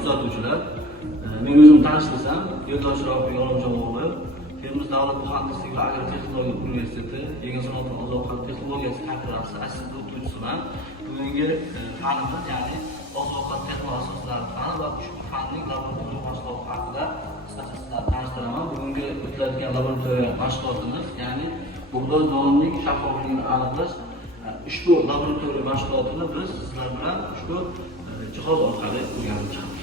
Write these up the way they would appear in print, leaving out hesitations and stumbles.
kuzatuvchilar. Men o'zim tanishtirsam, Yo'ldosh Rauf Yo'lonjon o'g'li, Termiz davlat muhandislik va agrotexnologiya universiteti Yangisanot oziq-ovqat texnologiyasi kafedrasi assistent o'qituvchisiman. Bugungi fanimiz, ya'ni oziq-ovqat texnologiyasi asoslari fani va ushbu fanning laboratoriya mashg'uloti haqida qisqacha sizlarni tanishtiramiz. Bugungi o'tiladigan laboratoriya mashg'ulotimiz, ya'ni bug'doy donning shaffofligini aniqlash. Ushbu laboratoriya mashg'ulotini biz sizlar bilan ushbu jihoz orqali o'rganib chiqamiz.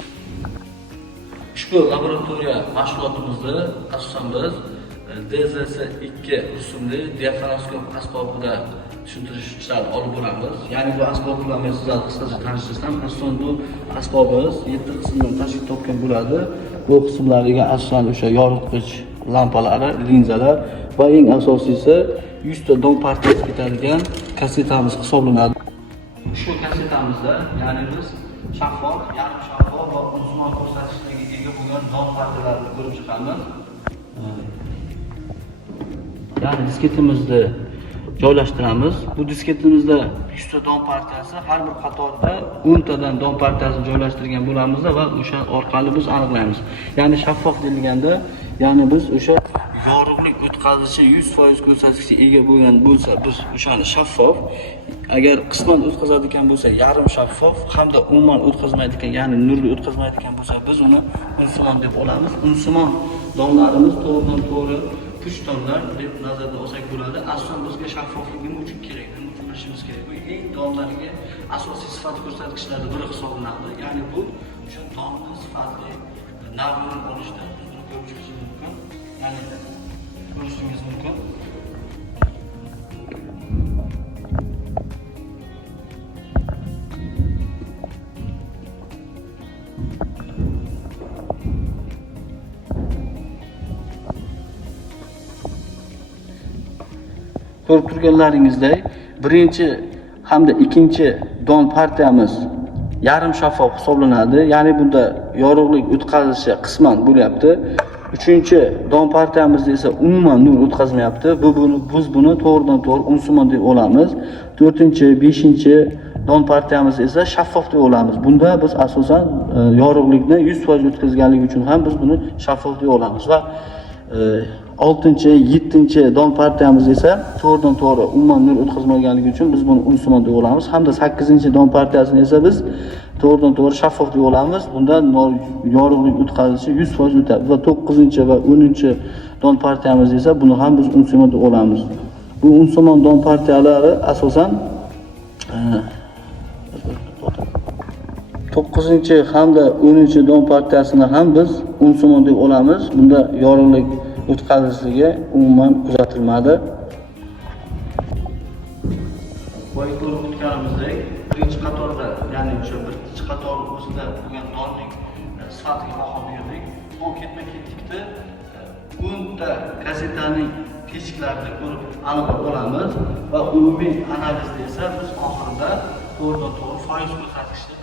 Ushbu laboratoriya mashg'ulotimizni asosan biz DZS-2 rusumli diafragmoskop asbobida tushuntirish ishlarini olib boramiz. Ya'ni bu asbob bilan men sizlarga qisqacha tanishtirsam, asosan bu asbobimiz 7 qismdan tashkil topgan bo'ladi. Bu qismlariga asosan o'sha yoritgich lampalari, linzalar va eng asosiysi 100 ta don partiyasi ketadigan kassetamiz hisoblanadi. Shu kassetamizda, ya'ni biz shaffof, yarim shaffof va unsimon ko'rsatkichlarga ega bo'lgan don partiyalarni ko'rib chiqamiz. Ya'ni disketimizni joylashtiramiz. Bu disketimizda 100 ta don partiyasi, har bir qatorda 10 tadan don partiyasini joylashtirgan bo'lamiz va o'sha orqali biz aniqlaymiz. Ya'ni shaffof deyilganda, ya'ni biz o'sha yorug'lik o'tkazishi 100% ko'rsatkichga ega bo'lgan bo'lsa, biz o'shani shaffof, agar qisman o'tkazadigan bo'lsa, yarim shaffof hamda umuman o'tkazmaydigan, ya'ni nurli o'tkazmaydigan bo'lsa, biz uni unsimon deb olamiz. Unsimon donlarimiz to'g'ridan-to'g'ri push donlar deb nazarda olsak bo'ladi. Asosan bizga shaffoflik nima uchun kerak, nima uchun bilishimiz kerak. Bu eng donlarga asosiy sifat ko'rsatkichlardan biri hisoblanadi. Ya'ni bu o'sha donni sifatli navini olishda biz buni ko'rib chiqishimiz mumkin. Ya'ni ko'rishingiz mumkin. Ko'rib turganlaringizdek, birinchi hamda ikkinchi don partiyamiz yarim shaffof hisoblanadi. Ya'ni bunda yorug'lik o'tkazishi qisman bo'lyapti. Uchinchi don partiyamizda esa umuman nur o'tkazmayapti. Biz buni to'g'ridan-to'g'ri unsimon deb olamiz. 4-5 don partiyamiz esa shaffof deb olamiz. Bunda biz asosan yorug'likni 100% o'tkazganligi uchun ham biz buni shaffof deb olamiz va 6-7 don partiyamiz esa to'g'ridan-to'g'ri umuman nur o'tkazmaganligi uchun biz buni unsimon deb olamiz. Hamda 8-don partiyasini esa biz to'g'ridan-to'g'ri shaffof deb olamiz. Bunda yorug'lik o'tkazishi 100% o'tadi va 9 va 10 don partiyamiz esa buni ham biz unsimon deb olamiz. Bu unsimon don partiyalari asosan 9 hamda 10 don partiyasini ham biz unsimon deb olamiz. Bunda yorug'lik o'tkazishligi umuman kuzatilmadi. Boya ko'rib o'tganimizdek, birinchi qatorda, ya'ni o'sha birinchi qator o'zida bo'lgan donning sifatiga baho berdik. Bu ketma-ketlikda 10 ta kassetaning teshiklarini ko'rib aniqlab olamiz va umumiy analizda esa biz oxirida to'g'ridan-to'g'ri foiz ko'rsatkichni